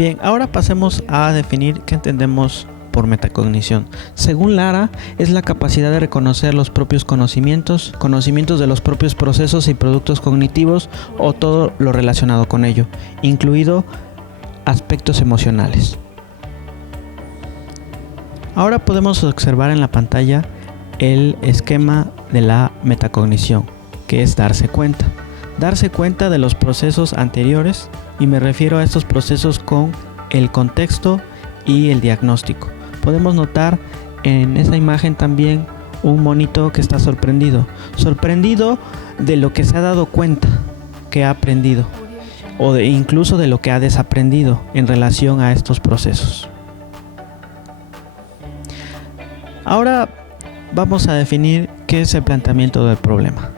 Bien, ahora pasemos a definir qué entendemos por metacognición. Según Lara, es la capacidad de reconocer los propios conocimientos de los propios procesos y productos cognitivos o todo lo relacionado con ello, incluido aspectos emocionales. Ahora podemos observar en la pantalla el esquema de la metacognición, que es darse cuenta. Darse cuenta de los procesos anteriores, y me refiero a estos procesos con el contexto y el diagnóstico. Podemos notar en esa imagen también un monito que está sorprendido de lo que se ha dado cuenta que ha aprendido, o incluso de lo que ha desaprendido en relación a estos procesos. Ahora vamos a definir qué es el planteamiento del problema.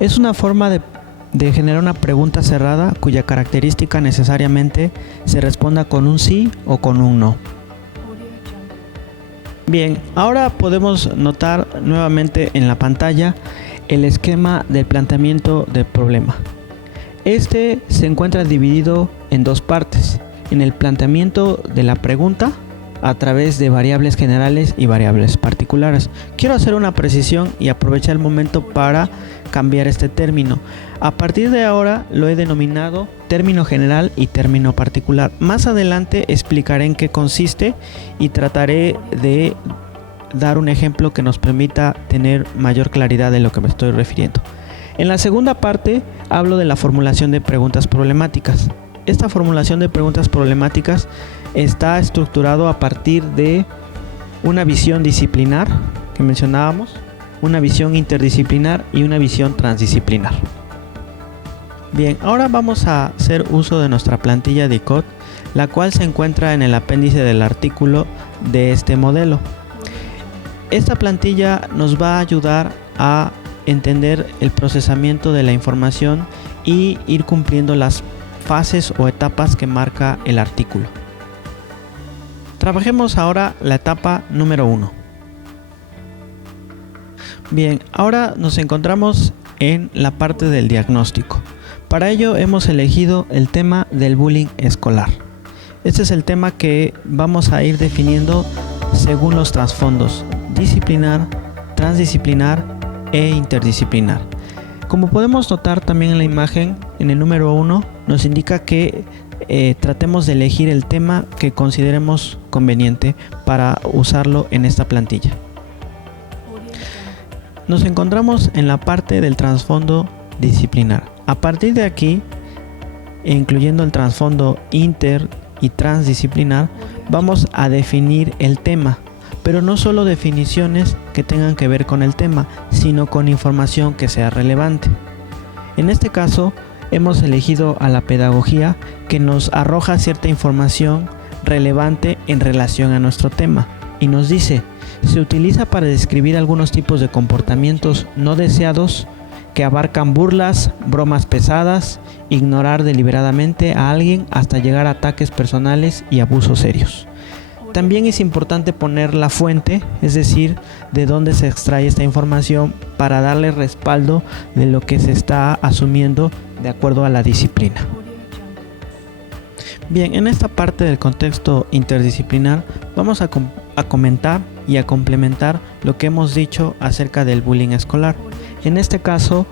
Es una forma de generar una pregunta cerrada cuya característica necesariamente se responda con un sí o con un no. Bien, ahora podemos notar nuevamente en la pantalla el esquema del planteamiento del problema. Este se encuentra dividido en dos partes: en el planteamiento de la pregunta a través de variables generales y variables particulares. Quiero hacer una precisión y aprovechar el momento para cambiar este término. A partir de ahora lo he denominado término general y término particular. Más adelante explicaré en qué consiste y trataré de dar un ejemplo que nos permita tener mayor claridad de lo que me estoy refiriendo. En la segunda parte hablo de la formulación de preguntas problemáticas. Esta formulación de preguntas problemáticas está estructurado a partir de una visión disciplinar que mencionábamos, una visión interdisciplinar y una visión transdisciplinar. Bien, ahora vamos a hacer uso de nuestra plantilla de DICOT, la cual se encuentra en el apéndice del artículo de este modelo. Esta plantilla nos va a ayudar a entender el procesamiento de la información y ir cumpliendo las fases o etapas que marca el artículo. Trabajemos ahora la etapa número 1. Bien, ahora nos encontramos en la parte del diagnóstico. Para ello hemos elegido el tema del bullying escolar. Este es el tema que vamos a ir definiendo según los trasfondos: disciplinar, transdisciplinar e interdisciplinar. Como podemos notar también en la imagen, en el número 1 nos indica que tratemos de elegir el tema que consideremos conveniente para usarlo en esta plantilla. Nos encontramos en la parte del trasfondo disciplinar. A partir de aquí, incluyendo el trasfondo inter y transdisciplinar, vamos a definir el tema, pero no solo definiciones que tengan que ver con el tema, sino con información que sea relevante. En este caso, hemos elegido a la pedagogía, que nos arroja cierta información relevante en relación a nuestro tema y nos dice: se utiliza para describir algunos tipos de comportamientos no deseados que abarcan burlas, bromas pesadas, ignorar deliberadamente a alguien hasta llegar a ataques personales y abusos serios. También es importante poner la fuente, es decir, de dónde se extrae esta información, para darle respaldo de lo que se está asumiendo de acuerdo a la disciplina. Bien, en esta parte del contexto interdisciplinar vamos a comentar y a complementar lo que hemos dicho acerca del bullying escolar. En este caso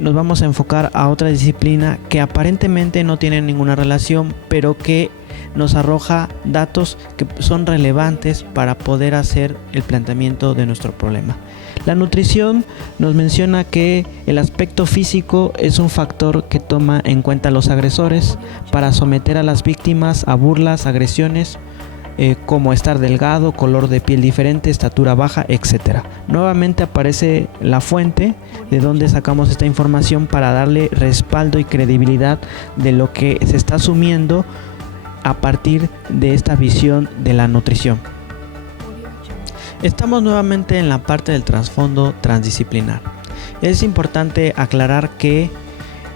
nos vamos a enfocar a otra disciplina que aparentemente no tiene ninguna relación, pero que nos arroja datos que son relevantes para poder hacer el planteamiento de nuestro problema. La nutrición nos menciona que el aspecto físico es un factor que toma en cuenta los agresores para someter a las víctimas a burlas, agresiones, como estar delgado, color de piel diferente, estatura baja, etc. Nuevamente aparece la fuente de donde sacamos esta información para darle respaldo y credibilidad de lo que se está asumiendo a partir de esta visión de la nutrición. Estamos nuevamente en la parte del trasfondo transdisciplinar. Es importante aclarar que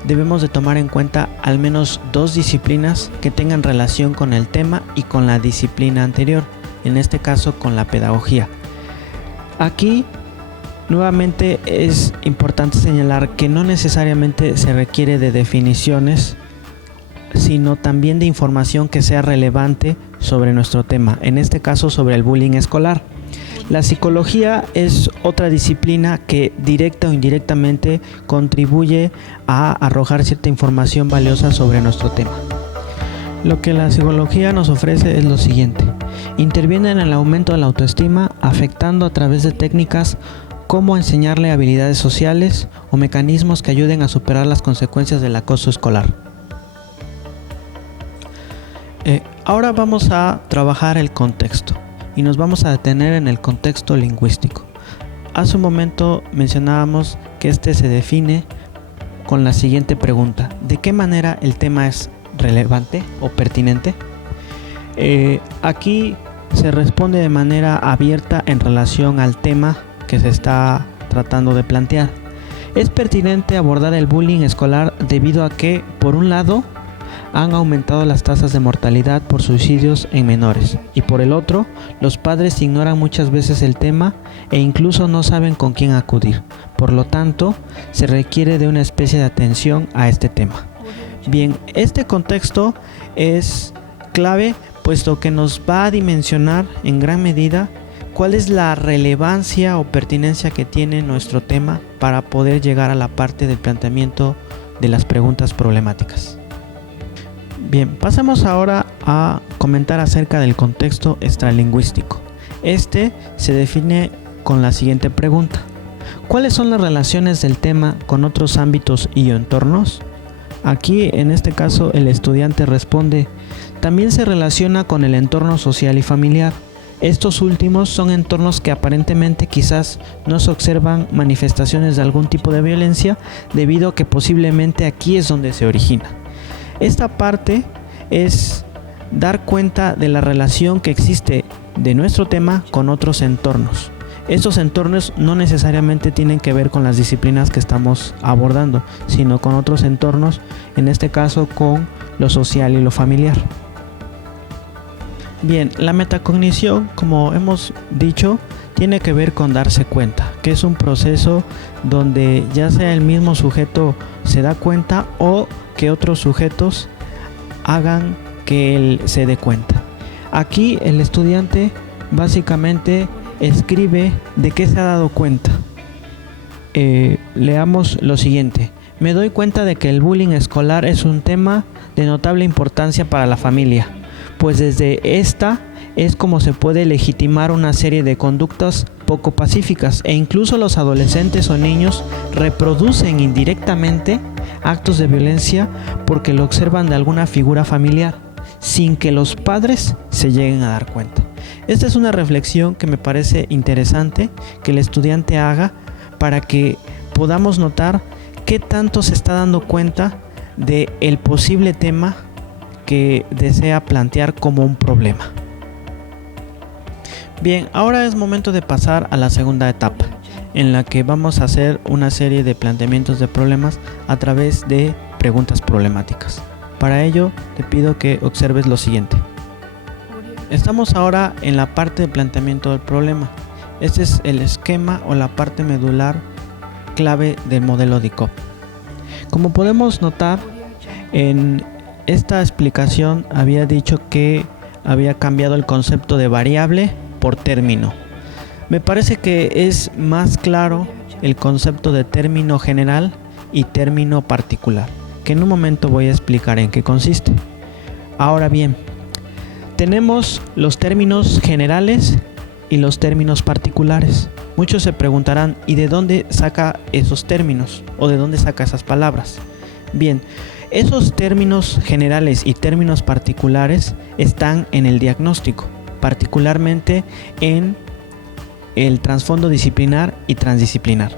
debemos de tomar en cuenta al menos dos disciplinas que tengan relación con el tema y con la disciplina anterior, en este caso con la pedagogía. Aquí nuevamente es importante señalar que no necesariamente se requiere de definiciones sino también de información que sea relevante sobre nuestro tema, en este caso sobre el bullying escolar. La psicología es otra disciplina que directa o indirectamente contribuye a arrojar cierta información valiosa sobre nuestro tema. Lo que la psicología nos ofrece es lo siguiente: interviene en el aumento de la autoestima, afectando a través de técnicas como enseñarle habilidades sociales o mecanismos que ayuden a superar las consecuencias del acoso escolar. Ahora vamos a trabajar el contexto y nos vamos a detener en el contexto lingüístico. Hace un momento mencionábamos que este se define con la siguiente pregunta: ¿de qué manera el tema es relevante o pertinente? Aquí se responde de manera abierta en relación al tema que se está tratando de plantear. Es pertinente abordar el bullying escolar debido a que, por un lado, han aumentado las tasas de mortalidad por suicidios en menores, y por el otro, los padres ignoran muchas veces el tema e incluso no saben con quién acudir. Por lo tanto, se requiere de una especie de atención a este tema. Bien, este contexto es clave, puesto que nos va a dimensionar en gran medida cuál es la relevancia o pertinencia que tiene nuestro tema para poder llegar a la parte del planteamiento de las preguntas problemáticas. Bien, pasamos ahora a comentar acerca del contexto extralingüístico. Este se define con la siguiente pregunta: ¿cuáles son las relaciones del tema con otros ámbitos y entornos? Aquí, en este caso, el estudiante responde: también se relaciona con el entorno social y familiar. Estos últimos son entornos que aparentemente quizás no se observan manifestaciones de algún tipo de violencia, debido a que posiblemente aquí es donde se origina. Esta parte es dar cuenta de la relación que existe de nuestro tema con otros entornos. Estos entornos no necesariamente tienen que ver con las disciplinas que estamos abordando, sino con otros entornos, en este caso con lo social y lo familiar. Bien, la metacognición, como hemos dicho, tiene que ver con darse cuenta, que es un proceso donde ya sea el mismo sujeto se da cuenta o que otros sujetos hagan que él se dé cuenta. Aquí el estudiante básicamente escribe de qué se ha dado cuenta. Leamos lo siguiente: me doy cuenta de que el bullying escolar es un tema de notable importancia para la familia, pues desde esta es como se puede legitimar una serie de conductas poco pacíficas, e incluso los adolescentes o niños reproducen indirectamente actos de violencia porque lo observan de alguna figura familiar, sin que los padres se lleguen a dar cuenta. Esta es una reflexión que me parece interesante que el estudiante haga para que podamos notar qué tanto se está dando cuenta del posible tema que desea plantear como un problema. Bien, ahora es momento de pasar a la segunda etapa, en la que vamos a hacer una serie de planteamientos de problemas a través de preguntas problemáticas. Para ello, te pido que observes lo siguiente. Estamos ahora en la parte de planteamiento del problema. Este es el esquema o la parte medular clave del modelo DICOP. Como podemos notar, en esta explicación había dicho que había cambiado el concepto de variable por término. Me parece que es más claro el concepto de término general y término particular, que en un momento voy a explicar en qué consiste. Ahora bien, tenemos los términos generales y los términos particulares. Muchos se preguntarán: ¿y de dónde saca esos términos o de dónde saca esas palabras? Bien, esos términos generales y términos particulares están en el diagnóstico, particularmente en el trasfondo disciplinar y transdisciplinar.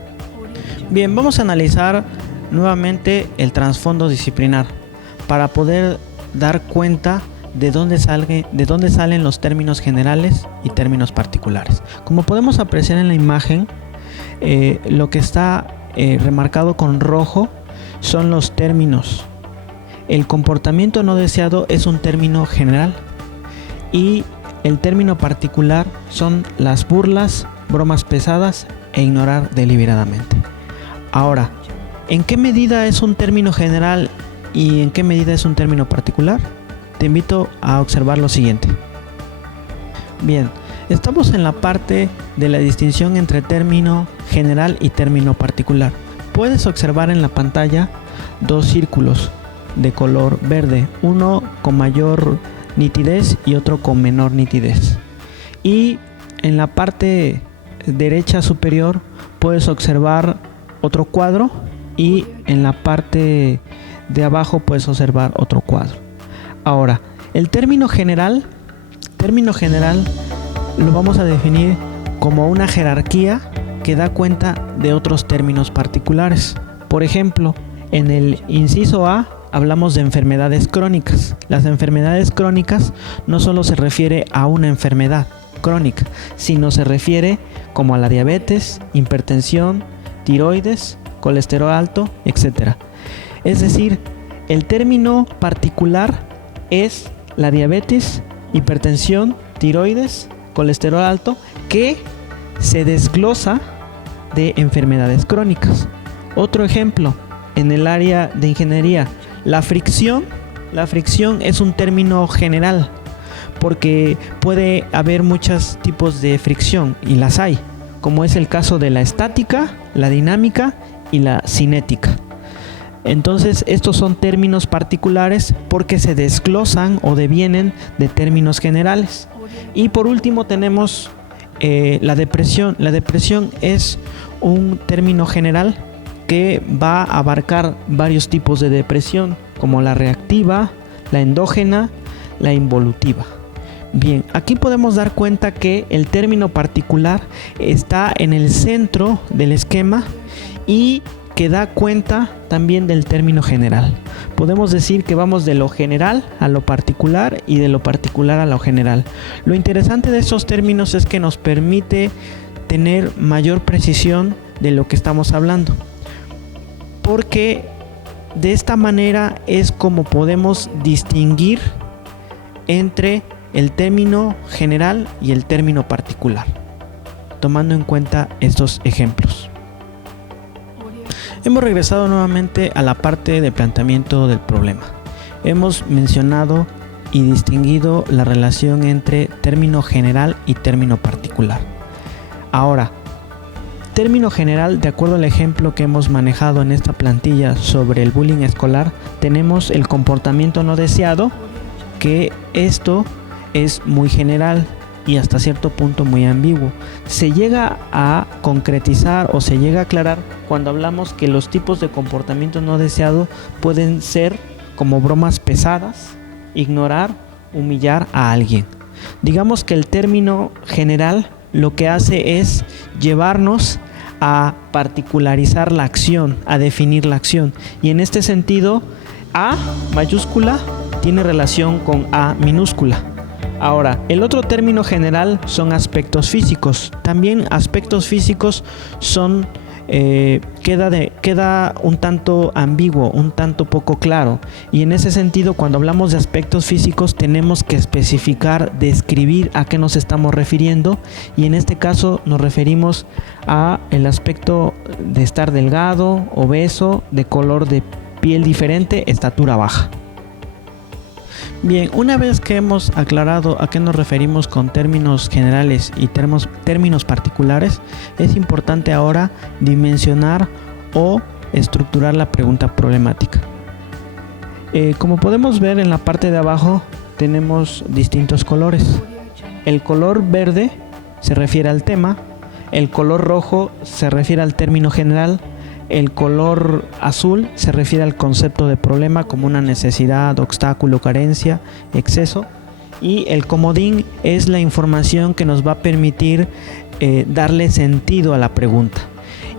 Bien, vamos a analizar nuevamente el trasfondo disciplinar para poder dar cuenta de dónde salen los términos generales y términos particulares. Como podemos apreciar en la imagen, lo que está remarcado con rojo son los términos. El comportamiento no deseado es un término general y el término particular son las burlas, bromas pesadas e ignorar deliberadamente. Ahora, ¿en qué medida es un término general y en qué medida es un término particular? Te invito a observar lo siguiente. Bien, estamos en la parte de la distinción entre término general y término particular. Puedes observar en la pantalla dos círculos de color verde, uno con mayor nitidez y otro con menor nitidez. Y en la parte derecha superior puedes observar otro cuadro y en la parte de abajo puedes observar otro cuadro. Ahora, el término general lo vamos a definir como una jerarquía que da cuenta de otros términos particulares. Por ejemplo, en el inciso A hablamos de enfermedades crónicas. Las enfermedades crónicas no solo se refiere a una enfermedad crónica, sino se refiere como a la diabetes, hipertensión, tiroides, colesterol alto, etc. Es decir, el término particular es la diabetes, hipertensión, tiroides, colesterol alto, que se desglosa de enfermedades crónicas. Otro ejemplo, en el área de ingeniería, la fricción es un término general porque puede haber muchos tipos de fricción y las hay, como es el caso de la estática, la dinámica y la cinética. Entonces estos son términos particulares porque se desglosan o devienen de términos generales. Y por último tenemos la depresión. La depresión es un término general que va a abarcar varios tipos de depresión, como la reactiva, la endógena, la involutiva. Bien, aquí podemos dar cuenta que el término particular está en el centro del esquema y que da cuenta también del término general. Podemos decir que vamos de lo general a lo particular y de lo particular a lo general. Lo interesante de estos términos es que nos permite tener mayor precisión de lo que estamos hablando, porque de esta manera es como podemos distinguir entre el término general y el término particular, tomando en cuenta estos ejemplos. Hemos regresado nuevamente a la parte de planteamiento del problema. Hemos mencionado y distinguido la relación entre término general y término particular. Ahora, término general, de acuerdo al ejemplo que hemos manejado en esta plantilla sobre el bullying escolar, tenemos el comportamiento no deseado, que esto es muy general y hasta cierto punto muy ambiguo. Se llega a concretizar o se llega a aclarar cuando hablamos que los tipos de comportamiento no deseado pueden ser como bromas pesadas, ignorar, humillar a alguien. Digamos que el término general lo que hace es llevarnos a particularizar la acción, a definir la acción. Y en este sentido, A mayúscula tiene relación con A minúscula. Ahora, el otro término general son aspectos físicos. También aspectos físicos son queda un tanto ambiguo, un tanto poco claro. Y en ese sentido, cuando hablamos de aspectos físicos, tenemos que especificar, describir a qué nos estamos refiriendo. Y en este caso nos referimos a el aspecto de estar delgado, obeso, de color de piel diferente, estatura baja. Bien, una vez que hemos aclarado a qué nos referimos con términos generales y términos particulares, es importante ahora dimensionar o estructurar la pregunta problemática. Como podemos ver en la parte de abajo, tenemos distintos colores. El color verde se refiere al tema, el color rojo se refiere al término general, el color azul se refiere al concepto de problema como una necesidad, obstáculo, carencia, exceso, y el comodín es la información que nos va a permitir darle sentido a la pregunta.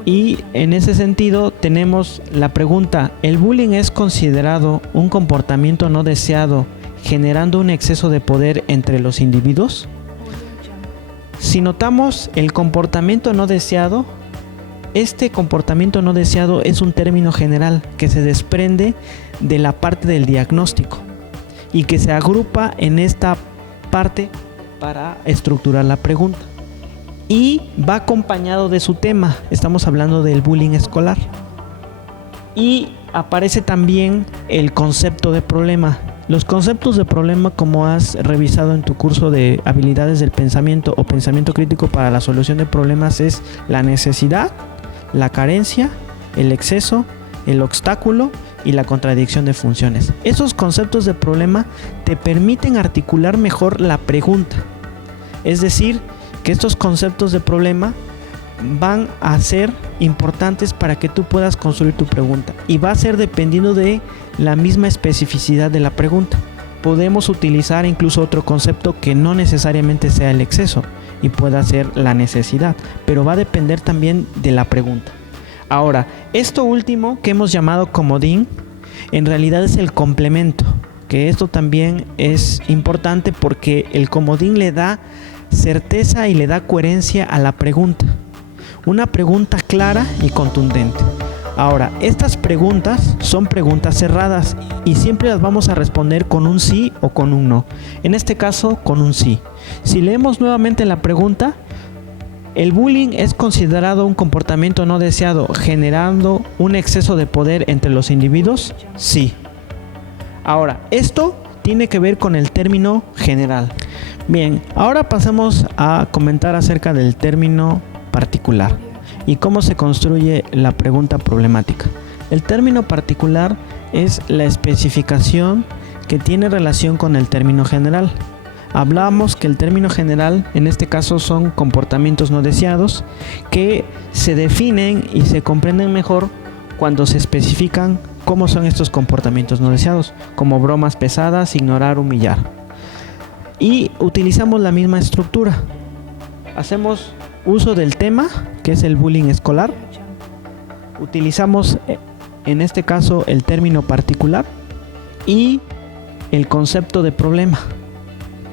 Y en ese sentido tenemos la pregunta: ¿el bullying es considerado un comportamiento no deseado generando un exceso de poder entre los individuos? Si notamos el comportamiento no deseado, este comportamiento no deseado es un término general que se desprende de la parte del diagnóstico y que se agrupa en esta parte para estructurar la pregunta. Y va acompañado de su tema. Estamos hablando del bullying escolar. Y aparece también el concepto de problema. Los conceptos de problema, como has revisado en tu curso de habilidades del pensamiento o pensamiento crítico para la solución de problemas, es la necesidad, la carencia, el exceso, el obstáculo y la contradicción de funciones. Esos conceptos de problema te permiten articular mejor la pregunta. Es decir, que estos conceptos de problema van a ser importantes para que tú puedas construir tu pregunta, y va a ser dependiendo de la misma especificidad de la pregunta. Podemos utilizar incluso otro concepto que no necesariamente sea el exceso y pueda ser la necesidad, pero va a depender también de la pregunta. Ahora, esto último que hemos llamado comodín, en realidad es el complemento, que esto también es importante porque el comodín le da certeza y le da coherencia a la pregunta. Una pregunta clara y contundente. Ahora, estas preguntas son preguntas cerradas y siempre las vamos a responder con un sí o con un no. En este caso, con un sí. Si leemos nuevamente la pregunta, ¿el bullying es considerado un comportamiento no deseado generando un exceso de poder entre los individuos? Sí. Ahora, esto tiene que ver con el término general. Bien, ahora pasemos a comentar acerca del término particular y cómo se construye la pregunta problemática. El término particular es la especificación que tiene relación con el término general. Hablamos que el término general, en este caso, son comportamientos no deseados que se definen y se comprenden mejor cuando se especifican cómo son estos comportamientos no deseados, como bromas pesadas, ignorar, humillar. Y utilizamos la misma estructura. Hacemos uso del tema, que es el bullying escolar. Utilizamos en este caso el término particular y el concepto de problema,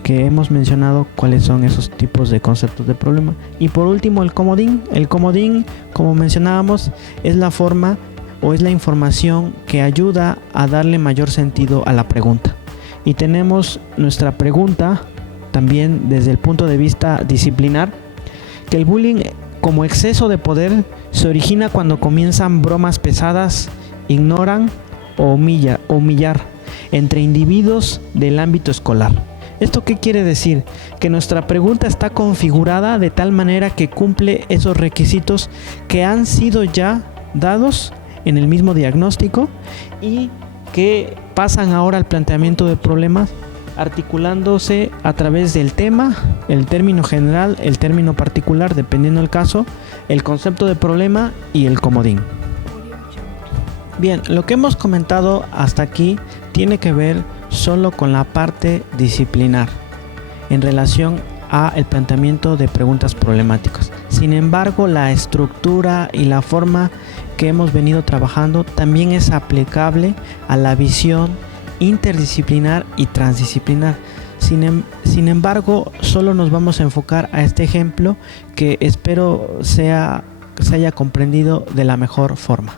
que hemos mencionado cuáles son esos tipos de conceptos de problema. Y por último, el comodín. El comodín, como mencionábamos, es la forma o es la información que ayuda a darle mayor sentido a la pregunta. Y tenemos nuestra pregunta también desde el punto de vista disciplinar, que el bullying como exceso de poder se origina cuando comienzan bromas pesadas, ignoran o humillar entre individuos del ámbito escolar. ¿Esto qué quiere decir? Que nuestra pregunta está configurada de tal manera que cumple esos requisitos que han sido ya dados en el mismo diagnóstico y que pasan ahora al planteamiento de problemas, articulándose a través del tema, el término general, el término particular, dependiendo del caso, el concepto de problema y el comodín. Bien, lo que hemos comentado hasta aquí tiene que ver solo con la parte disciplinar en relación a el planteamiento de preguntas problemáticas. Sin embargo, la estructura y la forma que hemos venido trabajando también es aplicable a la visión interdisciplinar y transdisciplinar. Sin embargo, solo nos vamos a enfocar a este ejemplo que espero se haya comprendido de la mejor forma.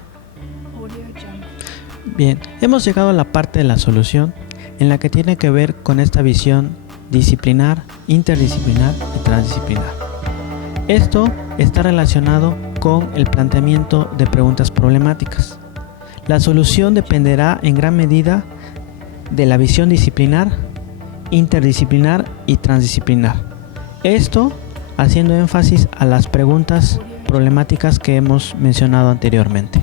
Bien, hemos llegado a la parte de la solución en la que tiene que ver con esta visión disciplinar, interdisciplinar y transdisciplinar. Esto está relacionado con el planteamiento de preguntas problemáticas. La solución dependerá en gran medida de la visión disciplinar, interdisciplinar y transdisciplinar. Esto haciendo énfasis a las preguntas problemáticas que hemos mencionado anteriormente.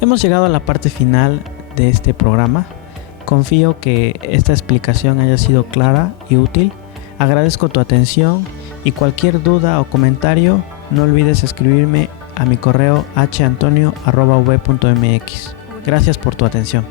Hemos llegado a la parte final de este programa. Confío que esta explicación haya sido clara y útil. Agradezco tu atención y cualquier duda o comentario no olvides escribirme a mi correo hantonio@v.mx. Gracias por tu atención.